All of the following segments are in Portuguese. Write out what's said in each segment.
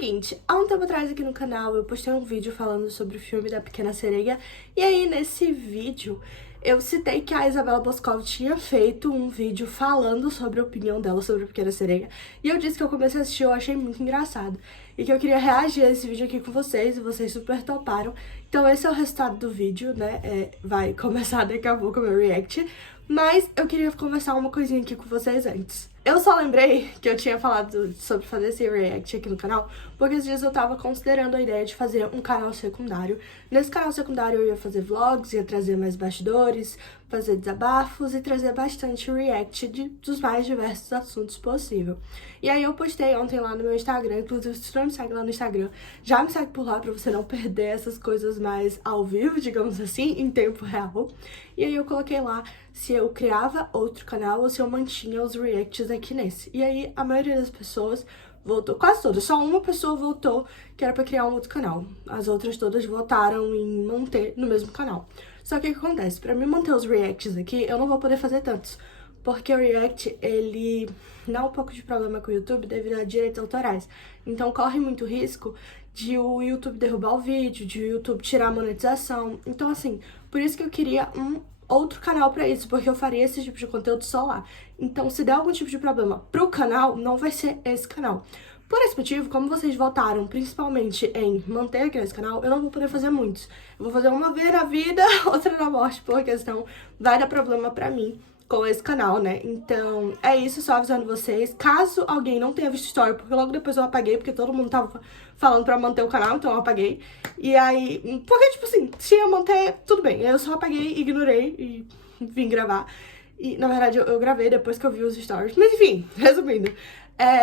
Seguinte, há um tempo atrás aqui no canal eu postei um vídeo falando sobre o filme da Pequena Sereia, e aí nesse vídeo eu citei que a Isabela Boscov tinha feito um vídeo falando sobre a opinião dela sobre a Pequena Sereia, e eu disse que eu comecei a assistir, eu achei muito engraçado, e que eu queria reagir a esse vídeo aqui com vocês, e vocês super toparam. Então esse é o resultado do vídeo, né, vai começar daqui a pouco o meu react, mas eu queria conversar uma coisinha aqui com vocês antes. Eu só lembrei que eu tinha falado sobre fazer esse react aqui no canal, porque esses dias eu tava considerando a ideia de fazer um canal secundário. Nesse canal secundário eu ia fazer vlogs, ia trazer mais bastidores, fazer desabafos e trazer bastante react dos mais diversos assuntos possível. E aí eu postei ontem lá no meu Instagram, inclusive se você não me segue lá no Instagram, já me segue por lá pra você não perder essas coisas mais ao vivo, digamos assim, em tempo real. E aí eu coloquei lá se eu criava outro canal ou se eu mantinha os reacts aqui nesse. E aí a maioria das pessoas votou, quase todas, só uma pessoa votou que era pra criar um outro canal. As outras todas votaram em manter no mesmo canal. Só que o que acontece? Pra mim manter os reacts aqui, eu não vou poder fazer tantos. Porque o react, ele dá um pouco de problema com o YouTube devido a direitos autorais. Então corre muito risco de o YouTube derrubar o vídeo, de o YouTube tirar a monetização. Então assim, por isso que eu queria um outro canal pra isso, porque eu faria esse tipo de conteúdo só lá. Então, se der algum tipo de problema pro canal, não vai ser esse canal. Por esse motivo, como vocês votaram principalmente em manter aqui nesse canal, eu não vou poder fazer muitos. Eu vou fazer uma vez na vida, outra na morte, porque senão vai dar problema pra mim com esse canal, né? Então, é isso, só avisando vocês. Caso alguém não tenha visto story, porque logo depois eu apaguei, porque todo mundo tava falando pra manter o canal, então eu apaguei. E aí, porque, tipo assim, se eu manter, tudo bem. Eu só apaguei, ignorei e vim gravar. E, na verdade, eu gravei depois que eu vi os stories. Mas, enfim, resumindo.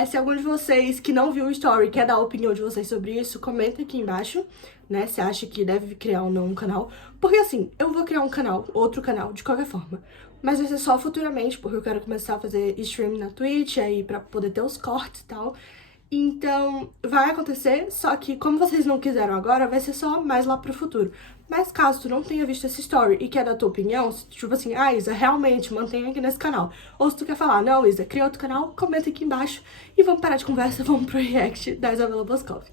Se algum de vocês que não viu o story quer dar a opinião de vocês sobre isso, comenta aqui embaixo, né? Se acha que deve criar ou não um canal. Porque, assim, eu vou criar um canal, outro canal, de qualquer forma. Mas vai ser só futuramente, porque eu quero começar a fazer stream na Twitch, aí pra poder ter os cortes e tal. Então, vai acontecer, só que como vocês não quiseram agora, vai ser só mais lá pro futuro. Mas caso tu não tenha visto essa story e quer dar tua opinião, tipo assim, Isa, realmente, mantenha aqui nesse canal. Ou se tu quer falar, não, Isa, cria outro canal, comenta aqui embaixo e vamos parar de conversa, vamos pro react da Isabela Boscov.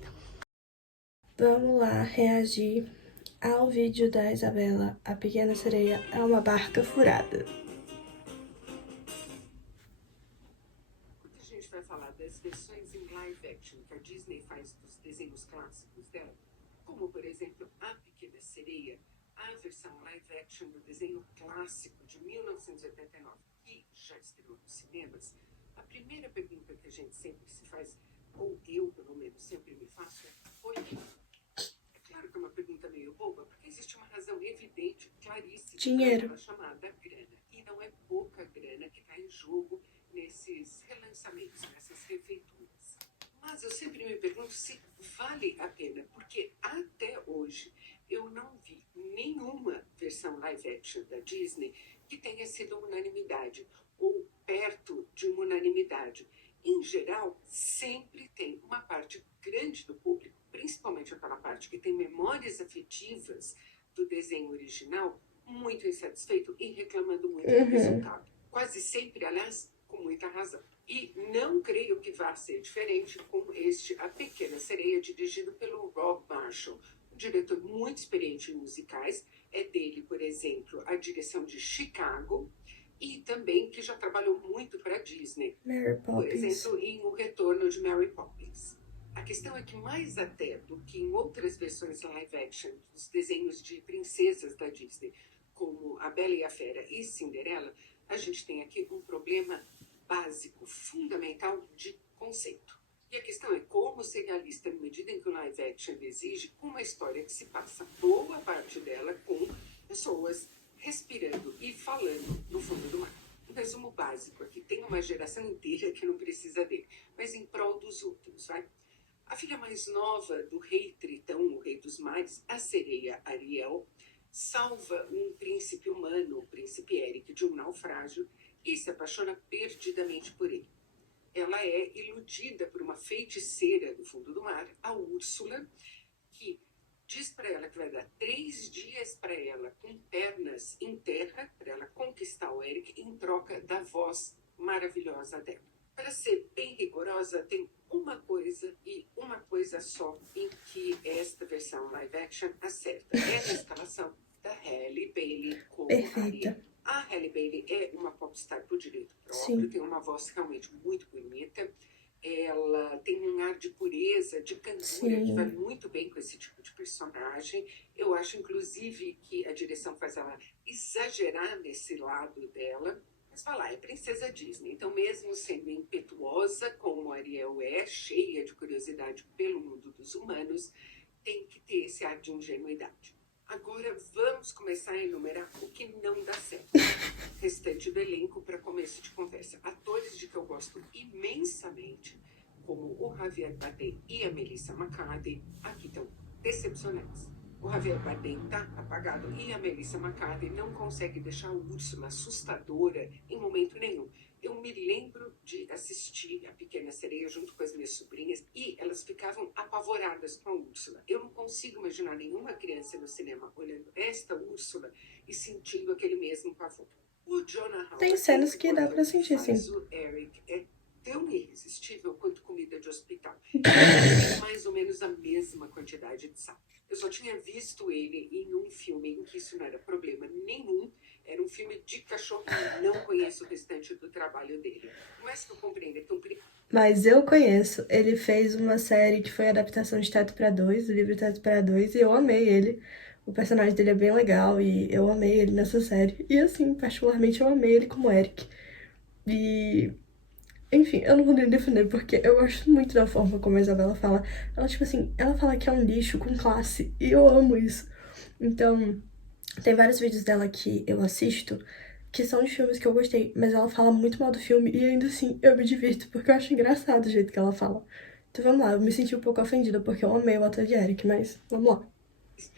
Vamos lá reagir ao vídeo da Isabela, A Pequena Sereia é uma barca furada. A gente vai falar das versões em live action que a Disney faz dos desenhos clássicos dela, como, por exemplo, A Pequena Sereia, a versão live action do desenho clássico de 1989, que já estreou nos cinemas. A primeira pergunta que a gente sempre se faz, ou eu, pelo menos, sempre me faço, é por quê? É claro que é uma pergunta meio boba, porque existe uma razão evidente, claríssima, Dinheiro. chamada grana. E não é pouca grana que está em jogo nesses relançamentos, nessas refeituras. Mas eu sempre me pergunto se vale a pena, porque até hoje eu não vi nenhuma versão live action da Disney que tenha sido unanimidade, ou perto de uma unanimidade. Em geral, sempre tem uma parte grande do público, principalmente aquela parte que tem memórias afetivas do desenho original, muito insatisfeito e reclamando muito do resultado. Quase sempre, aliás, com muita razão. E não creio que vá ser diferente com este A Pequena Sereia, dirigido pelo Rob Marshall, um diretor muito experiente em musicais. É dele, por exemplo, a direção de Chicago, e também que já trabalhou muito para a Disney, por exemplo, em O Retorno de Mary Poppins. A questão é que, mais até do que em outras versões live action dos desenhos de princesas da Disney, como A Bela e a Fera e Cinderela, a gente tem aqui um problema básico, fundamental de conceito. E a questão é como ser realista na medida em que o live action exige uma história que se passa boa parte dela com pessoas respirando e falando no fundo do mar. Um resumo básico aqui, tem uma geração inteira que não precisa dele, mas em prol dos outros, vai? A filha mais nova do rei Tritão, o rei dos mares, a sereia Ariel, salva um príncipe humano, o príncipe Eric, de um naufrágio e se apaixona perdidamente por ele. Ela é iludida por uma feiticeira do fundo do mar, a Úrsula, que diz para ela que vai dar 3 dias para ela com pernas em terra, para ela conquistar o Eric, em troca da voz maravilhosa dela. Para ser bem rigorosa, tem uma coisa e uma coisa só em que esta versão live action acerta. É a escalação da Halle Bailey como Perfeita. Ariel. A Halle Bailey é uma popstar por direito próprio, Sim. tem uma voz realmente muito bonita. Ela tem um ar de pureza, de candura, que vai Sim. muito bem com esse tipo de personagem. Eu acho, inclusive, que a direção faz ela exagerar nesse lado dela. Mas vai lá, é princesa Disney. Então, mesmo sendo impetuosa, como Ariel é, cheia de curiosidade pelo mundo dos humanos, tem que ter esse ar de ingenuidade. Agora, vamos começar a enumerar o que não dá certo. Restante do elenco para começo de conversa. Atores de que eu gosto imensamente, como o Javier Bardem e a Melissa McCarthy, aqui estão decepcionantes. O Javier Bardem tá apagado e a Melissa McCarthy não consegue deixar a Úrsula assustadora em momento nenhum. Eu me lembro de assistir A Pequena Sereia junto com as minhas sobrinhas e elas ficavam apavoradas com a Úrsula. Eu não consigo imaginar nenhuma criança no cinema olhando esta Úrsula e sentindo aquele mesmo pavor. O Jonah Howard, Tem cenas que dá pra sentir, sim. faz o Eric, é tão irresistível quanto comida de hospital. Tem mais ou menos a mesma quantidade de sal. Eu só tinha visto ele em um filme em que isso não era problema nenhum. Era um filme de cachorro. Não conheço o restante do trabalho dele. Não é que eu compreendo, é tão perigoso. Mas eu conheço. Ele fez uma série que foi a adaptação de Teto para Dois, do livro Teto para Dois, e eu amei ele. O personagem dele é bem legal e eu amei ele nessa série. E assim, particularmente, eu amei ele como Eric. E enfim, eu não vou nem defender porque eu gosto muito da forma como a Isabela fala. Ela, tipo assim, ela fala que é um lixo com classe e eu amo isso. Então, tem vários vídeos dela que eu assisto que são de filmes que eu gostei, mas ela fala muito mal do filme e ainda assim eu me divirto porque eu acho engraçado o jeito que ela fala. Então vamos lá, eu me senti um pouco ofendida porque eu amei o ator de Eric, mas vamos lá.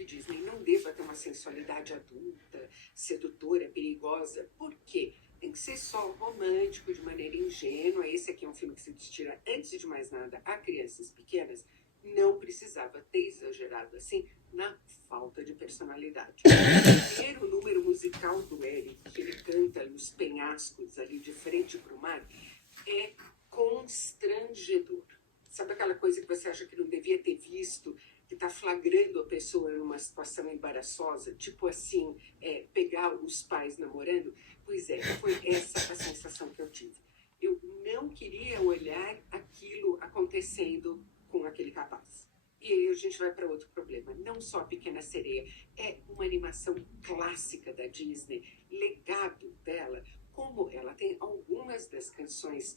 Disney não deva ter uma sensualidade adulta, sedutora, perigosa. Por quê? Tem que ser só romântico, de maneira ingênua. Esse aqui é um filme que se destina, antes de mais nada, a crianças pequenas. Não precisava ter exagerado assim na falta de personalidade. O primeiro número musical do Eric, que ele canta nos penhascos ali de frente para o mar, é constrangedor. Sabe aquela coisa que você acha que não devia ter visto, que está flagrando a pessoa numa situação embaraçosa, tipo assim, pegar os pais namorando? Pois é, foi essa a sensação que eu tive. Eu não queria olhar aquilo acontecendo com aquele rapaz. E aí a gente vai para outro problema. Não só a Pequena Sereia, é uma animação clássica da Disney, legado dela, como ela tem algumas das canções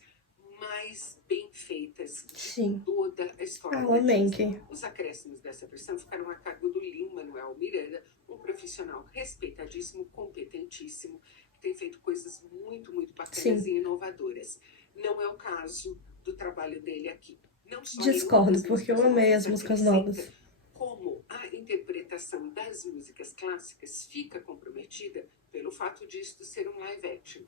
mais bem feitas de Sim. toda a história Ah, da amém, Disney. que... Os acréscimos dessa versão ficaram a cargo do Lin-Manuel Miranda, um profissional respeitadíssimo, competentíssimo, que tem feito coisas muito, muito bacanas Sim. e inovadoras. Não é o caso do trabalho dele aqui. Não só Discordo, porque eu amei as músicas novas. Como a interpretação das músicas clássicas fica comprometida pelo fato disto ser um live action.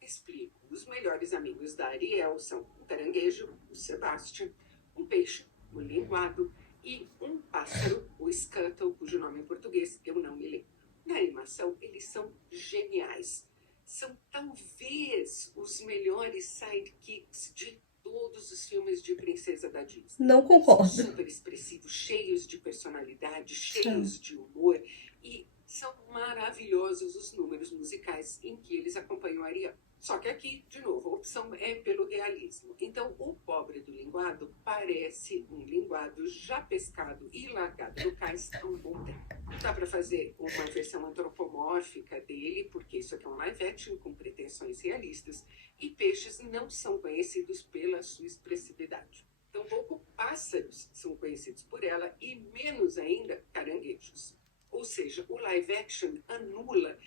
Explico. Os melhores amigos da Ariel são um caranguejo, o Sebastian, um peixe, o linguado, e um pássaro, o Scuttle, cujo nome em português eu não me lembro. Na animação, eles são geniais. São talvez os melhores sidekicks de todos os filmes de princesa da Disney. Não concordo. São super expressivos, cheios de personalidade, cheios de humor, e são maravilhosos os números musicais em que eles acompanham a Ariel. Só que aqui, de novo, a opção é pelo realismo. Então, o pobre do linguado parece um linguado já pescado e largado no cais há um bom tempo. Dá para fazer uma versão antropomórfica dele, porque isso aqui é um live action com pretensões realistas, e peixes não são conhecidos pela sua expressividade. Tampouco pássaros são conhecidos por ela, e menos ainda caranguejos. Ou seja, o live action anula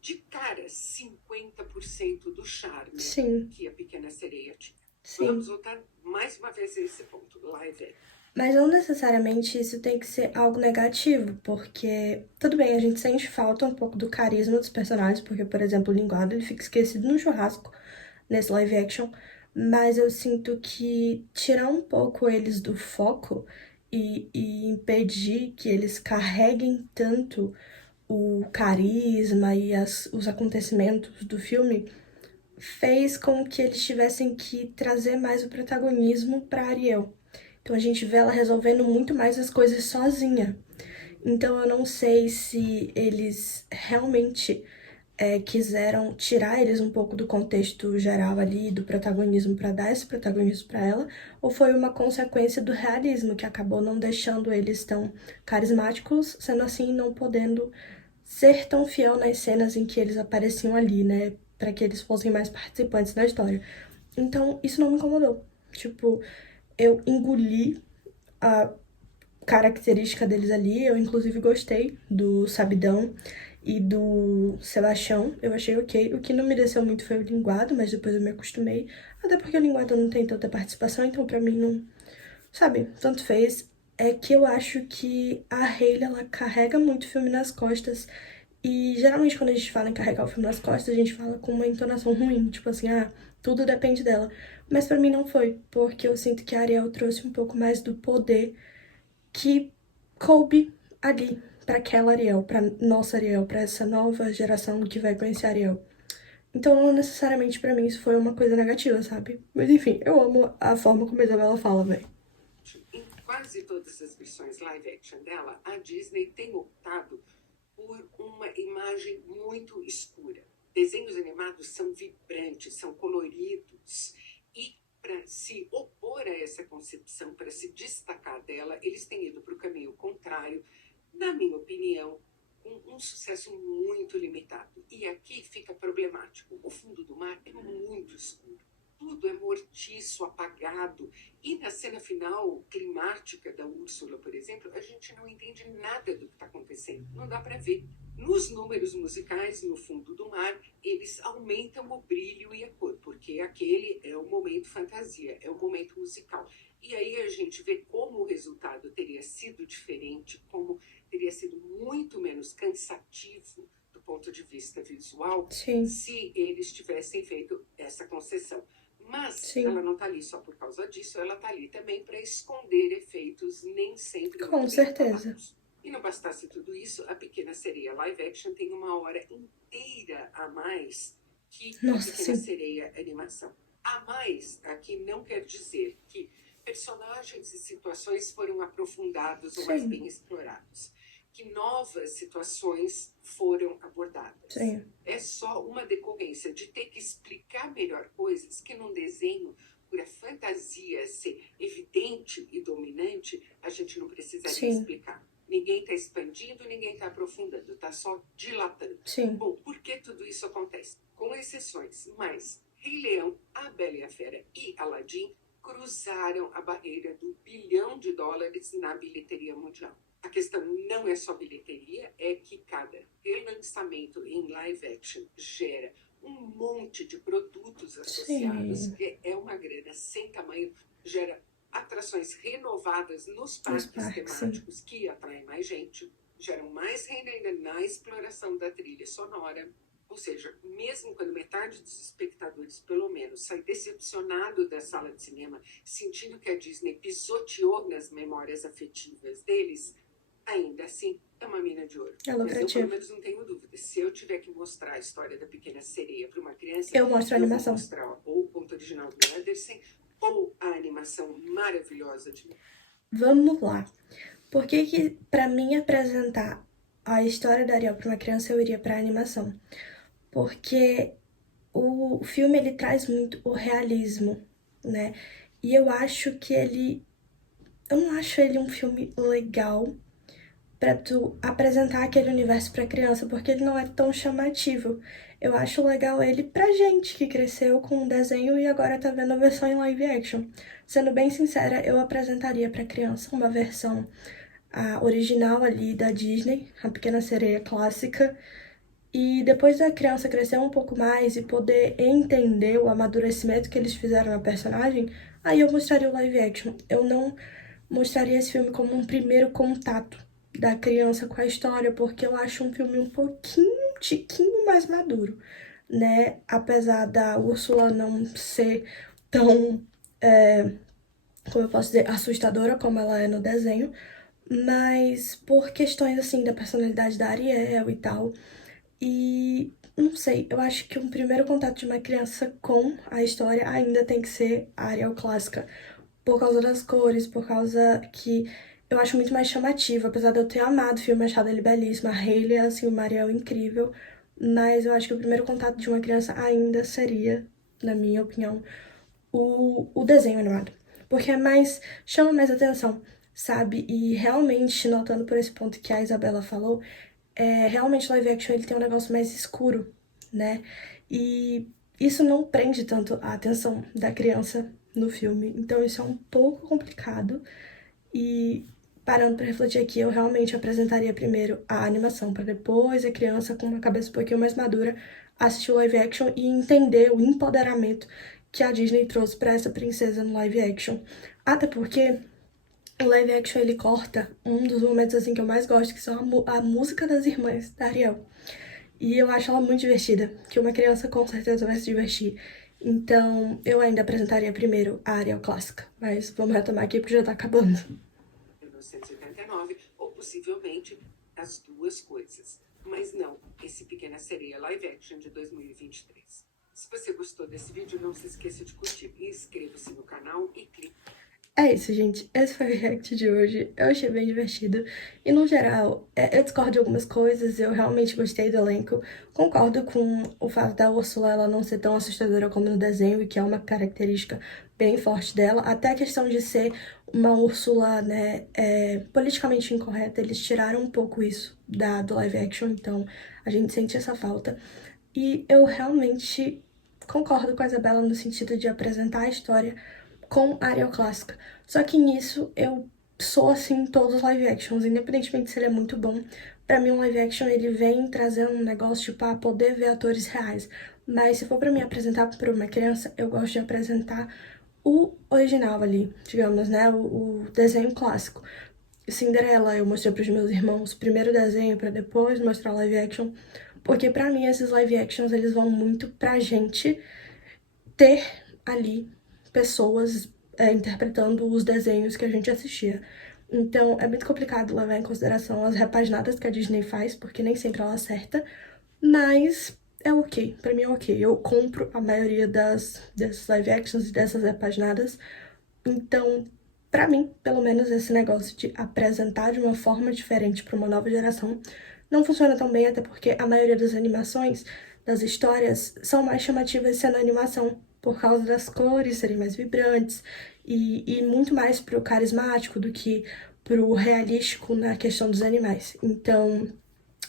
de cara 50% do charme que a Pequena Sereia tinha. Sim. Vamos voltar mais uma vez a esse ponto, live action. Mas não necessariamente isso tem que ser algo negativo, porque, tudo bem, a gente sente falta um pouco do carisma dos personagens, porque, por exemplo, o linguado ele fica esquecido no churrasco, nesse live action, mas eu sinto que tirar um pouco eles do foco e impedir que eles carreguem tanto o carisma e os acontecimentos do filme fez com que eles tivessem que trazer mais o protagonismo para Ariel. Então a gente vê ela resolvendo muito mais as coisas sozinha. Então eu não sei se eles realmente quiseram tirar eles um pouco do contexto geral ali, do protagonismo, para dar esse protagonismo para ela, ou foi uma consequência do realismo, que acabou não deixando eles tão carismáticos, sendo assim não podendo ser tão fiel nas cenas em que eles apareciam ali, né, para que eles fossem mais participantes da história. Então isso não me incomodou. Tipo, eu engoli a característica deles ali. Eu, inclusive, gostei do Sabidão e do Sebastião. Eu achei ok. O que não me desceu muito foi o linguado, mas depois eu me acostumei. Até porque o linguado não tem tanta participação, então pra mim não... Sabe, tanto fez. É que eu acho que a Hailey, ela carrega muito o filme nas costas. E geralmente quando a gente fala em carregar o filme nas costas, a gente fala com uma entonação ruim. Tipo assim, ah, tudo depende dela. Mas pra mim não foi, porque eu sinto que a Ariel trouxe um pouco mais do poder que coube ali para aquela Ariel, para nossa Ariel, para essa nova geração que vai conhecer a Ariel. Então, não necessariamente para mim isso foi uma coisa negativa, sabe? Mas enfim, eu amo a forma como a Isabela fala, velho. Em quase todas as versões live action dela, a Disney tem optado por uma imagem muito escura. Desenhos animados são vibrantes, são coloridos, e para se opor a essa concepção, para se destacar dela, eles têm ido para o caminho contrário, na minha opinião, com um sucesso muito limitado. E aqui fica problemático. O fundo do mar é muito escuro. Tudo é mortiço, apagado. E na cena final, climática da Úrsula, por exemplo, a gente não entende nada do que está acontecendo. Não dá para ver. Nos números musicais, no fundo do mar, eles aumentam o brilho e a cor, porque aquele é o momento fantasia, é o momento musical. E aí a gente vê como o resultado teria sido diferente, como teria sido muito menos cansativo do ponto de vista visual, Sim, se eles tivessem feito essa concessão. Mas sim, ela não está ali só por causa disso, ela está ali também para esconder efeitos nem sempre com muito bem certeza. acabados. E não bastasse tudo isso, a Pequena Sereia live action tem uma hora inteira a mais que a Nossa, Pequena sim, Sereia animação. A mais aqui não quer dizer que personagens e situações foram aprofundados ou mais sim, bem explorados, que novas situações foram abordadas. sim, É só uma decorrência de ter que explicar melhor coisas que num desenho, por a fantasia ser evidente e dominante, a gente não precisaria sim, explicar. Ninguém está expandindo, ninguém está aprofundando, está só dilatando. sim, Bom, por que tudo isso acontece? Com exceções, mas Rei Leão, A Bela e a Fera e Aladdin cruzaram a barreira do $1 bilhão na bilheteria mundial. A questão não é só bilheteria, é que cada relançamento em live action gera um monte de produtos associados, sim. que é uma grana sem tamanho, gera atrações renovadas nos parques parques, sim. temáticos que atraem mais gente, geram mais renda ainda na exploração da trilha sonora. Ou seja, mesmo quando metade dos espectadores, pelo menos, sai decepcionado da sala de cinema, sentindo que a Disney pisoteou nas memórias afetivas deles, ainda assim é uma mina de ouro. É Mas eu, lucrativo. pelo menos, não tenho dúvida. Se eu tiver que mostrar a história da Pequena Sereia para uma criança, Eu mostro a vou animação. mostrar ou o conto original do Anderson ou a animação maravilhosa de... Vamos lá. Por que pra mim apresentar a história da Ariel pra uma criança eu iria pra animação? Porque o filme ele traz muito o realismo, né? E eu acho que eu não acho ele um filme legal pra tu apresentar aquele universo pra criança, porque ele não é tão chamativo. Eu acho legal ele pra gente que cresceu com um desenho e agora tá vendo a versão em live action. Sendo bem sincera, eu apresentaria pra criança uma versão a original ali da Disney, a Pequena Sereia clássica, e depois da criança crescer um pouco mais e poder entender o amadurecimento que eles fizeram na personagem, aí eu mostraria o live action. Eu não mostraria esse filme como um primeiro contato da criança com a história, porque eu acho um filme um tiquinho mais maduro, né? Apesar da Úrsula não ser tão, como eu posso dizer, assustadora como ela é no desenho, mas por questões assim da personalidade da Ariel e tal. E não sei, eu acho que um primeiro contato de uma criança com a história ainda tem que ser a Ariel clássica, por causa das cores, por causa que eu acho muito mais chamativo, apesar de eu ter amado o filme, achado ele belíssimo, a Hailey, assim, o Ariel incrível, mas eu acho que o primeiro contato de uma criança ainda seria, na minha opinião, o desenho animado, porque é mais, chama mais atenção, sabe? E realmente, notando por esse ponto que a Isabela falou, realmente live action ele tem um negócio mais escuro, né? E isso não prende tanto a atenção da criança no filme, então isso é um pouco complicado. E parando para refletir aqui, eu realmente apresentaria primeiro a animação, para depois a criança com uma cabeça um pouquinho mais madura assistir o live action e entender o empoderamento que a Disney trouxe para essa princesa no live action. Até porque o live action ele corta um dos momentos assim que eu mais gosto, que são a música das irmãs da Ariel. E eu acho ela muito divertida, que uma criança com certeza vai se divertir. Então, eu ainda apresentaria primeiro a Ariel clássica, mas vamos retomar aqui porque já tá acabando. 1989, ou possivelmente as duas coisas. Mas não, esse Pequena Sereia live action de 2023. Se você gostou desse vídeo, não se esqueça de curtir, inscreva-se no canal e clique. É isso, gente. Esse foi o react de hoje. Eu achei bem divertido. E, no geral, eu discordo de algumas coisas. Eu realmente gostei do elenco. Concordo com o fato da Úrsula ela não ser tão assustadora como no desenho, e que é uma característica bem forte dela. Até a questão de ser uma Úrsula, né, politicamente incorreta, eles tiraram um pouco isso do live action. Então, a gente sente essa falta. E eu realmente concordo com a Isabela no sentido de apresentar a história com a Ariel clássica. Só que nisso eu sou assim em todos os live actions, independentemente se ele é muito bom. Pra mim, um live action ele vem trazendo um negócio tipo, poder ver atores reais. Mas se for pra mim apresentar pra uma criança, eu gosto de apresentar o original ali, digamos, né? O desenho clássico. Cinderela eu mostrei pros meus irmãos primeiro o desenho pra depois mostrar o live action. Porque pra mim esses live actions eles vão muito pra gente ter ali pessoas interpretando os desenhos que a gente assistia. Então, é muito complicado levar em consideração as repaginadas que a Disney faz, porque nem sempre ela acerta, mas é ok, pra mim é ok. Eu compro a maioria desses live actions e dessas repaginadas, então, pra mim, pelo menos, esse negócio de apresentar de uma forma diferente pra uma nova geração não funciona tão bem, até porque a maioria das animações, das histórias, são mais chamativas sendo animação, por causa das cores serem mais vibrantes e muito mais pro carismático do que pro realístico na questão dos animais. Então,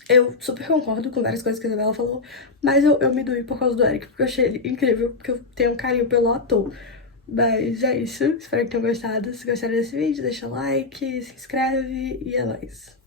eu super concordo com várias coisas que a Isabela falou, mas eu me doí por causa do Eric, porque eu achei ele incrível, porque eu tenho um carinho pelo ator. Mas é isso, espero que tenham gostado. Se gostaram desse vídeo, deixa like, se inscreve e é nóis.